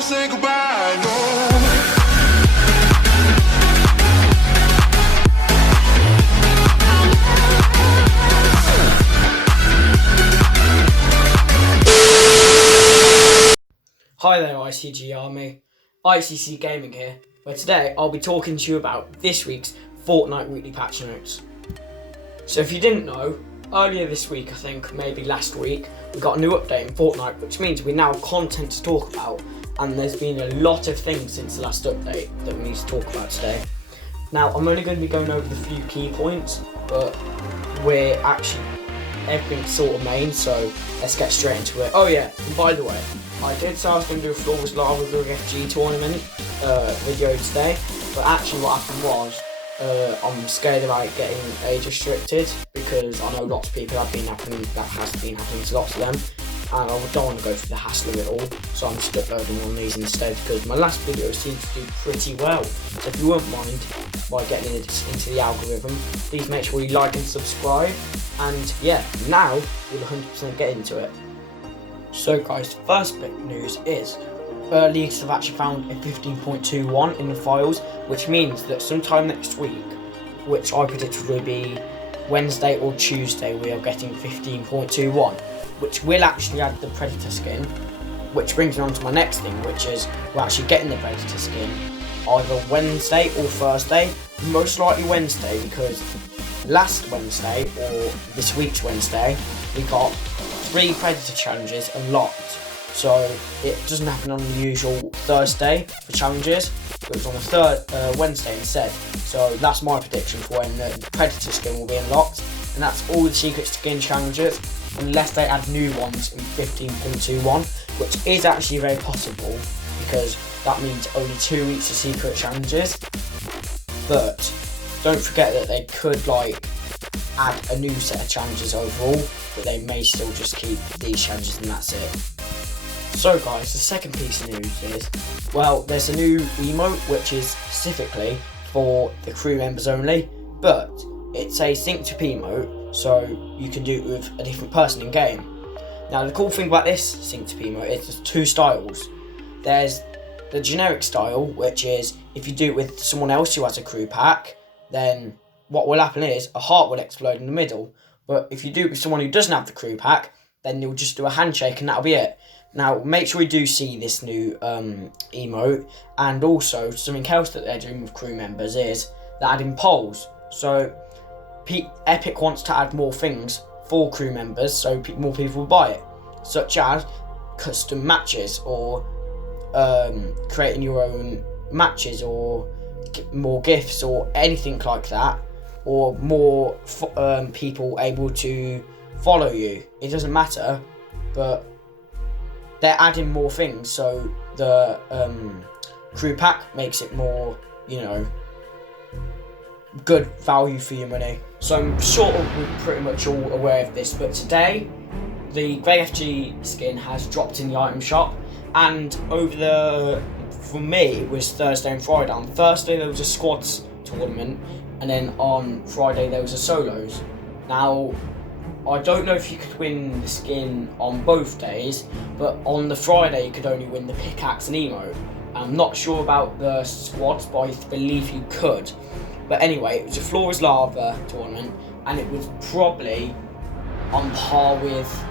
won't say goodbye, no. Hi there ICG Army, ICC Gaming here, where today I'll be talking to you about this week's Fortnite weekly patch notes. So if you didn't know, earlier this week, I think maybe last week, we got a new update in Fortnite, which means we now have content to talk about, and there's been a lot of things since the last update that we need to talk about today. Now I'm only going to be going over the few key points, but we're actually everything's sort of main, so let's get straight into it. Oh yeah, and by the way, I did say I was going to do a Flawless Lava FG tournament video today, but actually what happened was I'm scared about it getting age restricted, because I know lots of people that has been happening to lots of them, and I don't want to go through the hassle of it all, so I'm just uploading on these instead, because my last video seemed to do pretty well. So if you won't mind by getting it into the algorithm, please make sure you like and subscribe, and yeah, now we'll 100% get into it. So guys, first big news is leaks have actually found a 15.21 in the files, which means that sometime next week, which I predict will be Wednesday or Tuesday, we are getting 15.21, which will actually add the Predator skin, which brings me on to my next thing, which is we're actually getting the Predator skin either Wednesday or Thursday, most likely Wednesday, because last Wednesday or this week's Wednesday we got 3 Predator challenges unlocked. So it doesn't happen on the usual Thursday for challenges, but it's on the Wednesday instead. So that's my prediction for when the Predator skin will be unlocked, and that's all the secret skin challenges, unless they add new ones in 15.21, which is actually very possible, because that means only 2 weeks of secret challenges. But don't forget that they could add a new set of challenges overall, but they may still just keep these challenges and that's it. So guys, the second piece of news is, well, there's a new emote which is specifically for the crew members only, but it's a sync to emote, so you can do it with a different person in game. Now the cool thing about this sync to emote is there's 2 styles. There's the generic style, which is if you do it with someone else who has a crew pack, then what will happen is a heart will explode in the middle. But if you do it with someone who doesn't have the crew pack, then you'll just do a handshake and that'll be it. Now make sure you do see this new emote, and also something else that they're doing with crew members is they're adding polls. So Epic wants to add more things for crew members, so more people will buy it, such as custom matches, or creating your own matches, or more gifts, or anything like that, or more people able to follow you. It doesn't matter, but they're adding more things, so the crew pack makes it more, good value for your money. So I'm sort of pretty much all aware of this, but today the Grey FG skin has dropped in the item shop, and for me it was Thursday and Friday. On Thursday there was a squads tournament, and then on Friday there was a solos. Now I don't know if you could win the skin on both days, but on the Friday you could only win the pickaxe and emote. I'm not sure about the squads, but I believe you could. But anyway, it was a Flawless Lava tournament, and it was probably on par with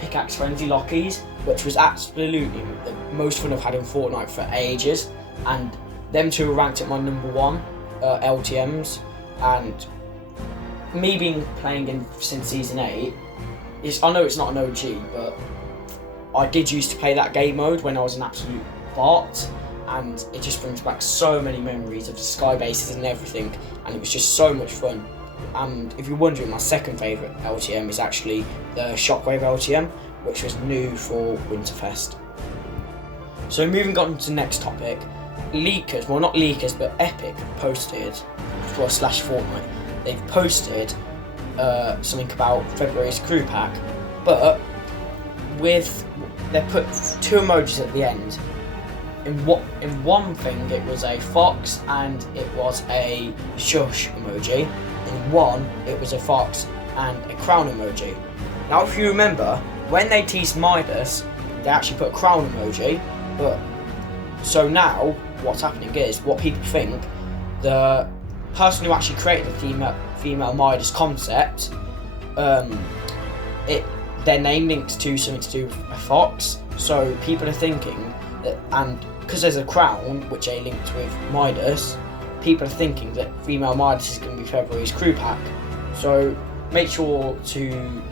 Pickaxe Frenzy Lockies, which was absolutely the most fun I've had in Fortnite for ages. And them two were ranked at my number 1 LTMs, and me playing in since season 8, I know it's not an OG, but I did used to play that game mode when I was an absolute bot, and it just brings back so many memories of the sky bases and everything, and it was just so much fun. And if you're wondering, my second favourite LTM is actually the Shockwave LTM, which was new for Winterfest. So moving on to the next topic, leakers, well not leakers, but Epic posted, slash Fortnite, they've posted something about February's crew pack, but they put 2 emojis at the end. In one thing it was a fox and it was a shush emoji. In one it was a fox and a crown emoji. Now if you remember, when they teased Midas, they actually put a crown emoji, but So now, what's happening is, what people think, the person who actually created the female Midas concept, their name links to something to do with a fox. So people are thinking that, and because there's a crown which they linked with Midas, people are thinking that female Midas is going to be February's crew pack. So make sure to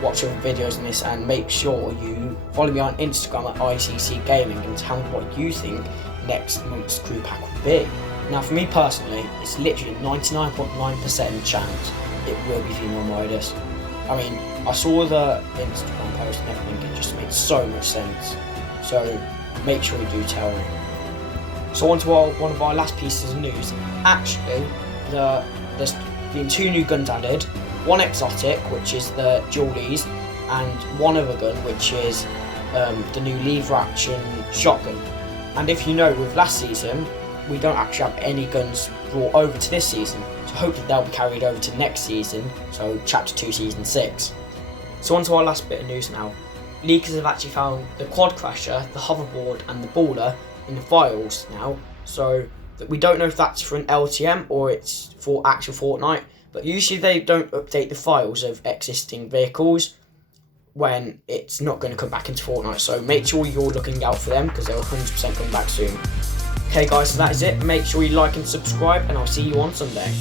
watch your videos on this, and make sure you follow me on Instagram at ICC Gaming and tell me what you think next month's crew pack will be. Now for me personally, it's literally a 99.9% chance it will be female Midas. I mean, I saw the Instagram post and everything, it just made so much sense. So make sure you do tell me. So on to one of our last pieces of news. Actually, there's been 2 new guns added. One exotic, which is the Julies, and one other gun, which is the new lever action shotgun. And if you know, with last season, we don't actually have any guns brought over to this season, so hopefully they'll be carried over to next season, so Chapter 2 Season 6. So on to our last bit of news now. Leakers have actually found the quad crasher, the hoverboard and the baller in the files now, so that we don't know if that's for an LTM or it's for actual Fortnite, but usually they don't update the files of existing vehicles when it's not going to come back into Fortnite, so make sure you're looking out for them because they're 100% coming back soon. Okay guys, so that is it. Make sure you like and subscribe, and I'll see you on Sunday.